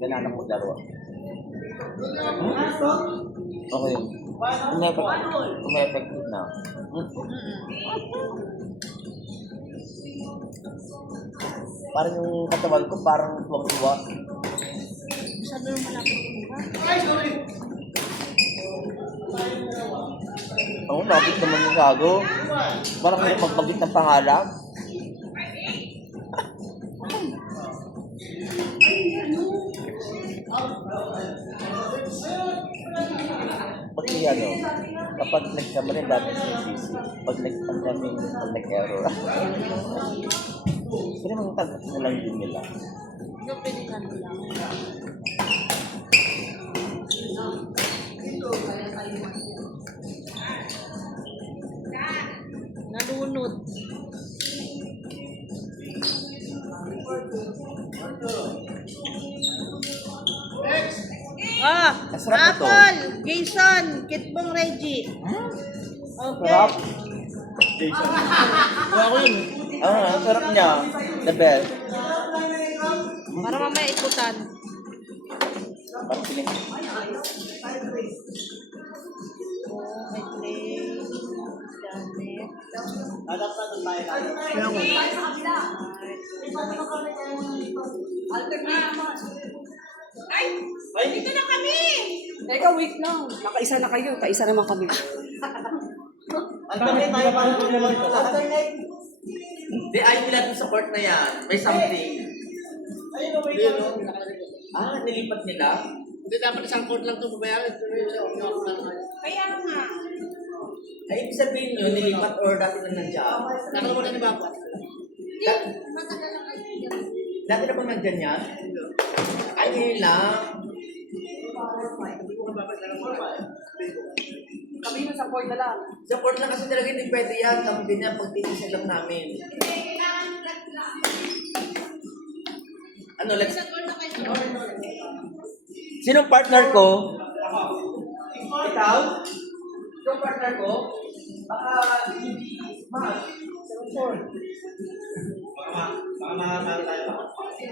Ganaan mo dalawa. Okay. Umepektive na. Parang yung katawan ko parang tuwang-tuwa. Masyado yung malapit yung mukha. Oo, lapit naman yung gago. Parang may magpagit ng pangalan. Pati ano, kapag nagkamali dati sinisisi, pag nagkamali, pag nag-error. Pero mga tagat na lang din nila. Yung piningan mo lang. Nalunod. Ah, Masarap ito. Apple, Jason, Kitbong Reggie. Okay. Sarap. Ako yun. Ang sarap niya. The best. Para mamaya ikutan. Parang piling. Oh, may play. Ay, dito na kami! Teka, wait lang. Nakaisa na kayo. Kaisa naman kami. Alternate tayo para alternate. Hindi, ayaw nila dun sa court na yan. May something. Ayun o, may nilipat nila? Hindi dapat isang court lang ito babayaran. Kaya nga. Ay, ibig sabihin nyo, nilipat or dati na nandiyan? Nakalaman na ni Papa. Dati na ba nandiyan yan? Ay, ngayon lang. Kami yun sa court na lang. Sa court lang kasi talaga hindi pwede yan. Kami din yan, pagtitisin lang namin. Ano, let's... Sinong partner ko? Ikaw? Sinong partner ko? Baka hindi mahal. Baka makatalo tayo.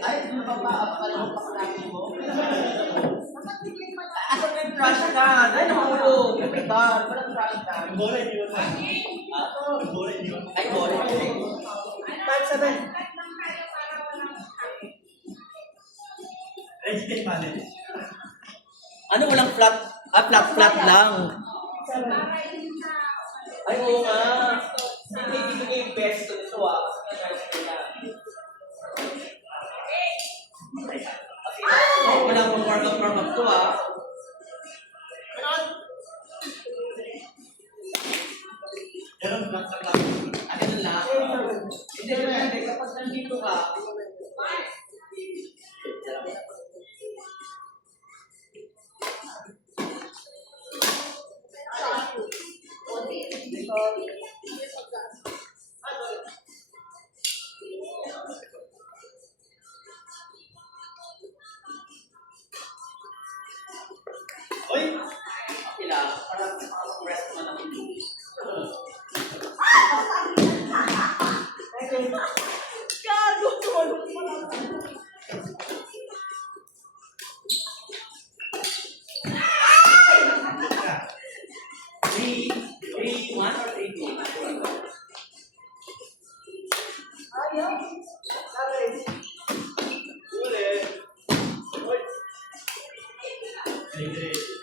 Ay, ano ba ba? Apakala ko pakalaki mo? Asa may trash ka? Ay, nakahulog. May bar. Walang trash ka. Bore, di ba? Bore, di ba? Ay, bore. 5-7. Educate manage. Ano walang flat? Flat lang. Ay, oo nga. Hindi dito yung best ko nito Walang warm-up to Pero nagkakak lang. Ano lang? Hindi, kapag nandito ka, Oy! sila, parang rest mo ng hindi. Three, one or three, two? Uli! Oy! Sige.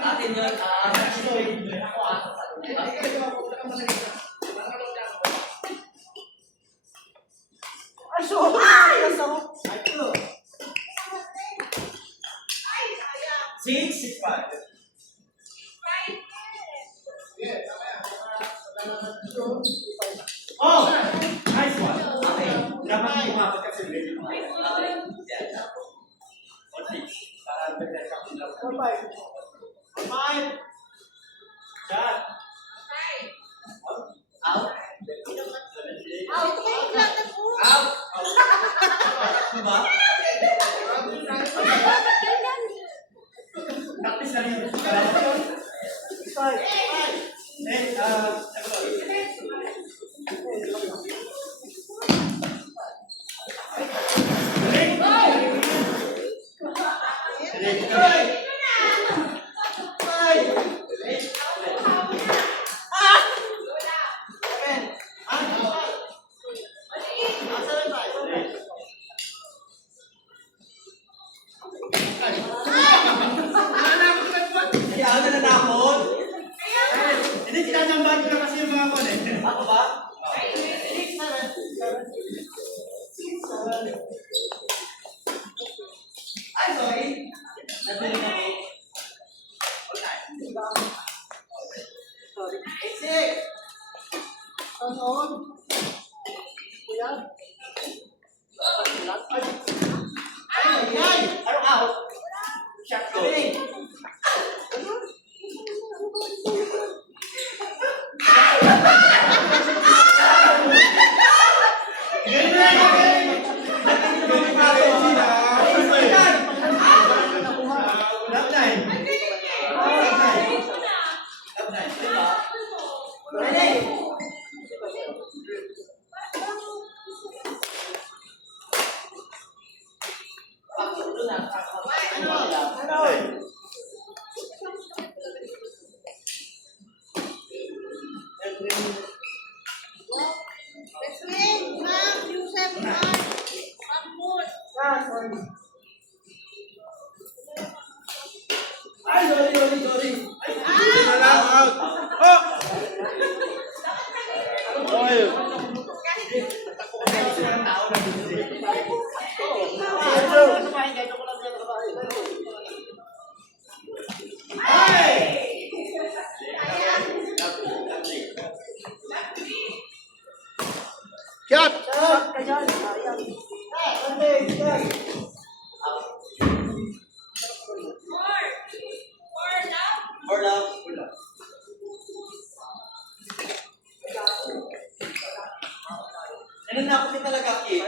Atin yun, six, five. Oh! Nice one. Okay. Dapat umabot kasi ready mo. Okay. Yeah. Or six. Para better ka sila. Shot. Out. Out kayo, lahat po. Out. Diba? Practice na rin. Kaya ako na nanakot. Hindi, sinasambag ko na kasi yung mga kon eh. Ako ba? Ay, sorry. Nadinig ako. Ano out? Shot go. Wrestling, Mark, Yusef, Mark. Mahmoud. Ay, sorry. Or love. Nananakot din talaga, Kid.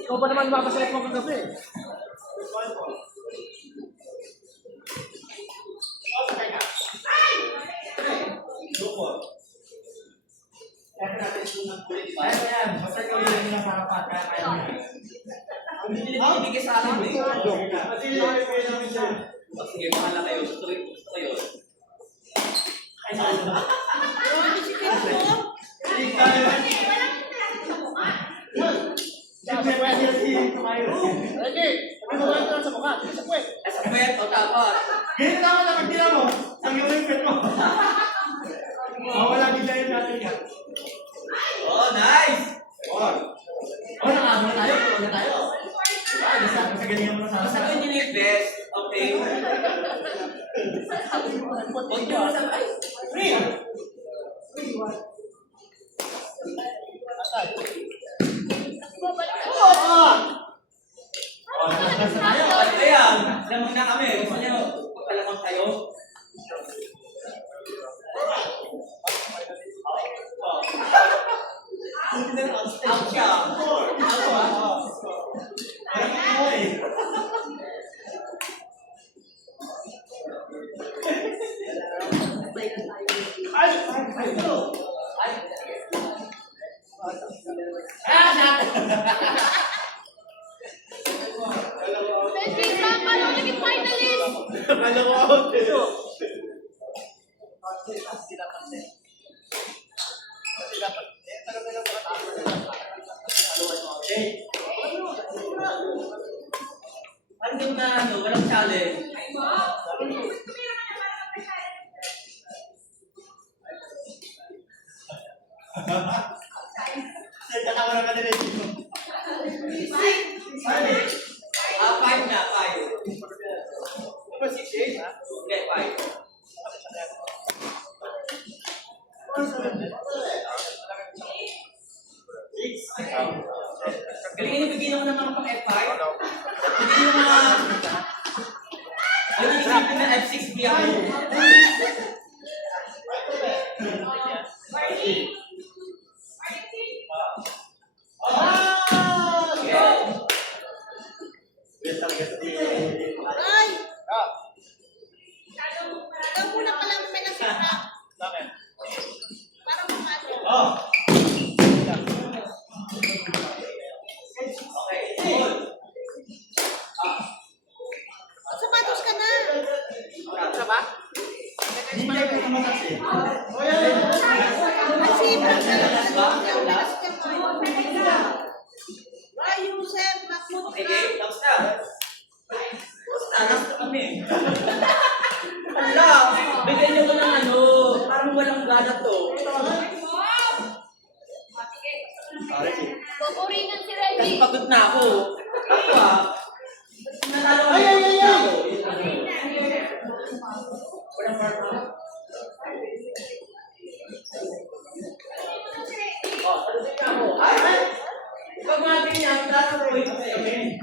Ikaw ba naman mapasalit mo kagabi? Kaya yan, basta gawin lang nila sa harapan. Kaya mo yan. Ang binibigay sa akin eh. Kasi yung kaya namin siya. Sige, bahala kayo. Gusto ko yun. Ay, saan ba? Si Kito. Hindi kaya. Siyempre, pwede si Kumayo. Sige, ano ba ito sa mukha? Sa kwet. Sa kwento, tapos. Ganyan ako na pagtira mo. Ang yung pet mo. Wala bigla yung natin yan. Oh, nice! Nakagawa na tayo. Nakagawa na tayo. Ay, basta galingan mo na Basta sa ko yun yung best. Okay. Huwag nyo sa... Ay! Free! Nasa tayo. Lamang na kami. Gusto niyo, magpalamang kayo? Out siya. Baby, sama lang naging finalist. Akala ko out eh. Parang yung na ano, walang challenge. Nagkakaroon ka na rin. Five na, five. Number 6, ha? Hindi, five. Galing niyo bigyan ako ng mga pang-F5. Hindi yung mga... Ano yung isipin na F6B ako? Ay! Ikaw muna pala may nasira. Para pumasok. Okay, good. Sapatos ka na. Sa ba? Hindi ka kamatas eh. Kasi pagkalas ka Ray Yusef, Mahmoud Okay, ka. game. Tapos na. Basta, nasa kami. Ala, bigyan niyo ko ng ano, parang walang gana to. Boboringan si Kasi Reggie. pagod na ako. Ako nanalo Ay, ay, ay, ay! Walang partner. Oh, ano din ako? Ay! Ikaw mga ganyan, last point kami.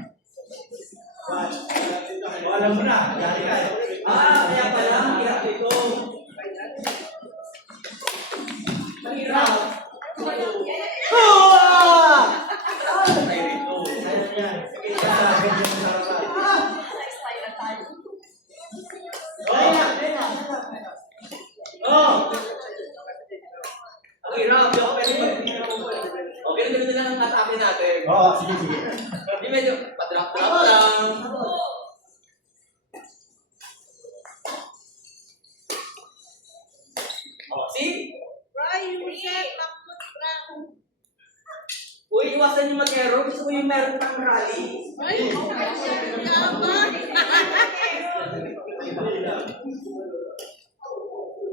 Alam mo na, gari ka eh. Kaya pala, ang hirap ito. Ang hirap. Ay, ito. Oh! Ang hirap. Di ako pwede okay, ganun lang ang atake natin. Oo, sige, sige. Hindi medyo padrap-drap lang. See? Ray Yusef, Mahmoud ka. Uy, iwasan yung mag-error. Gusto ko yung meron pang rally. Ay, yaman.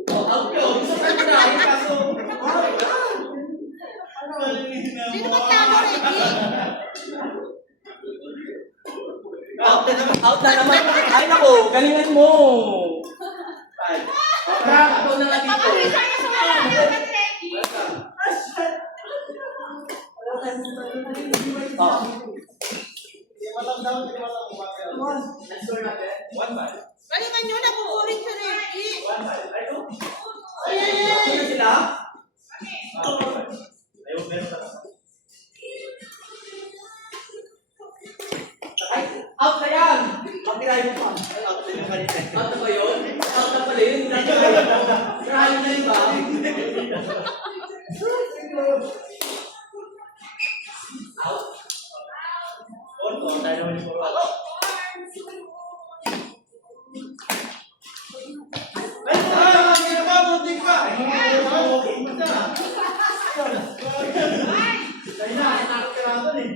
Oh, out yun. Gusto ko yung rally. Kaso, Sino ba talo, Reggie? out na naman. Ay, naku. Galingan mo. Ay. Ikaw na nga dito. Papawisa niya sa wala. Yaman, Reggie. Oh. Score natin. 1-1. Galingan nyo na, boboring si Reggie. Ay, sino sila? Ayaw, meron ka na. Ay, out na yan. Magtirahin mo pa. Out na ba yun? Out na pala yun. Tirahin na yun ba? Out. Tayo naman yung puro. Bunting ka! Okay, basta. Tayo na, nakakot ka naman eh.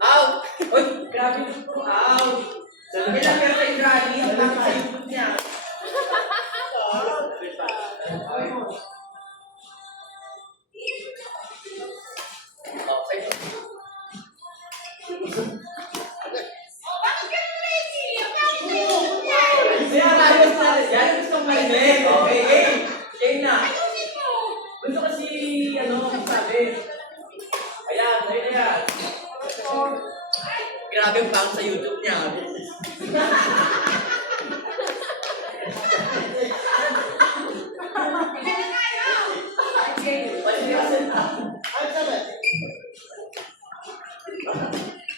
Out! Uy, grabe yung po. Out! Kailan pero kay Granny, ang laki sa YouTube niya. Okay. grabe yung pang sa YouTube niya.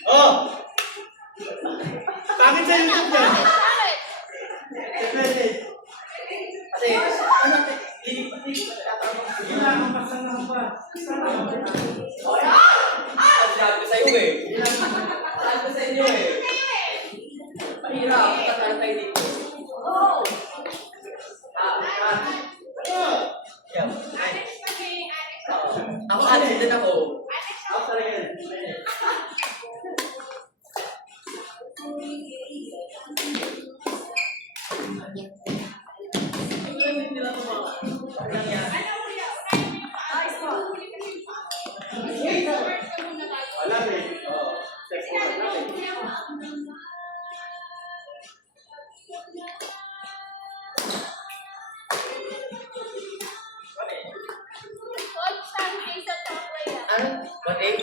Oh! Bakit sa YouTube niya? Kasi, Sige na, kapasang pa. sabi ko sa'yo eh. Sabi ko sa inyo eh. Mahirap, pagkakaroon tayo dito. Yeah. Ako alis din ako. Wala rin. Oo. Ano? What eh?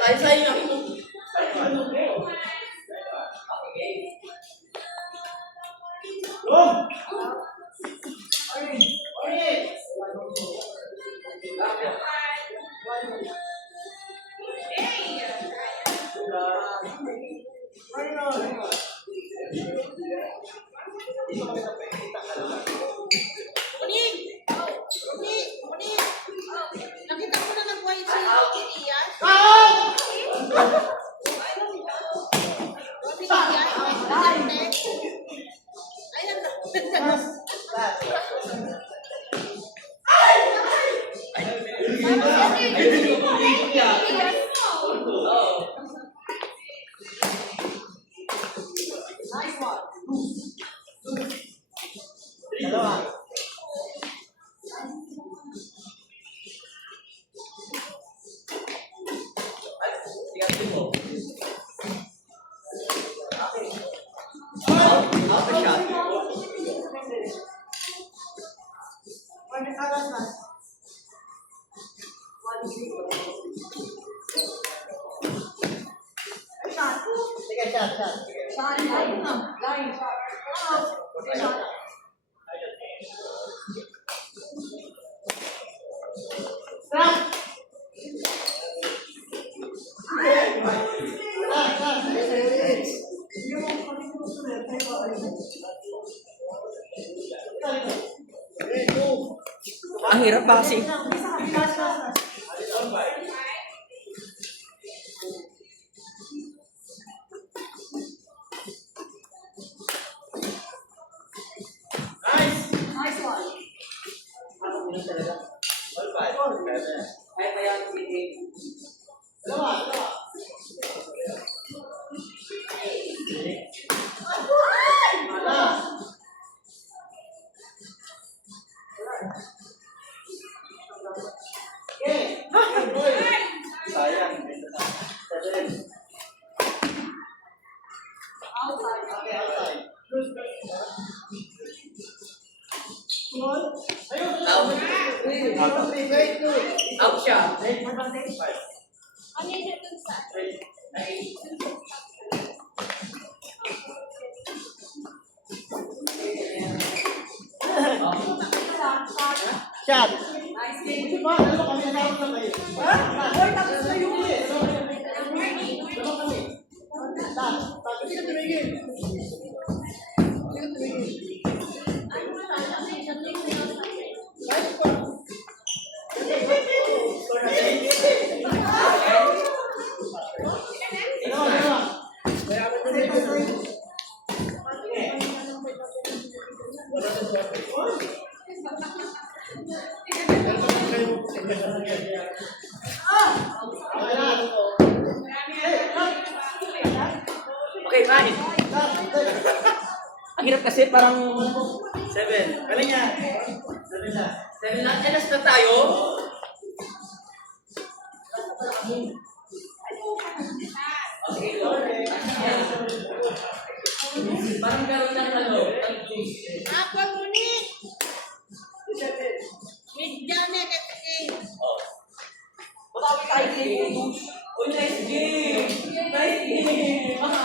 Ay, sa'yo na ito. Oh! Nakita ko na nag-white si Iyas. Ang hirap ba kasi? Out siya. Ano yun dun sa? Shot! Di ba? Ano ba kami natawag na kayo? Ha? Hoy, tapos na yun! Dalawa kami. Tapos sino tumigil? Sino tumigil? Kahit pa. Okay, fine. Ang hirap kasi parang 7. Galing niya. 7 na. 7 na. Enas na tayo. Okay. Parang gano'n ng ano. Apa, Muni? tayo game. Oh, nice game! Nice game!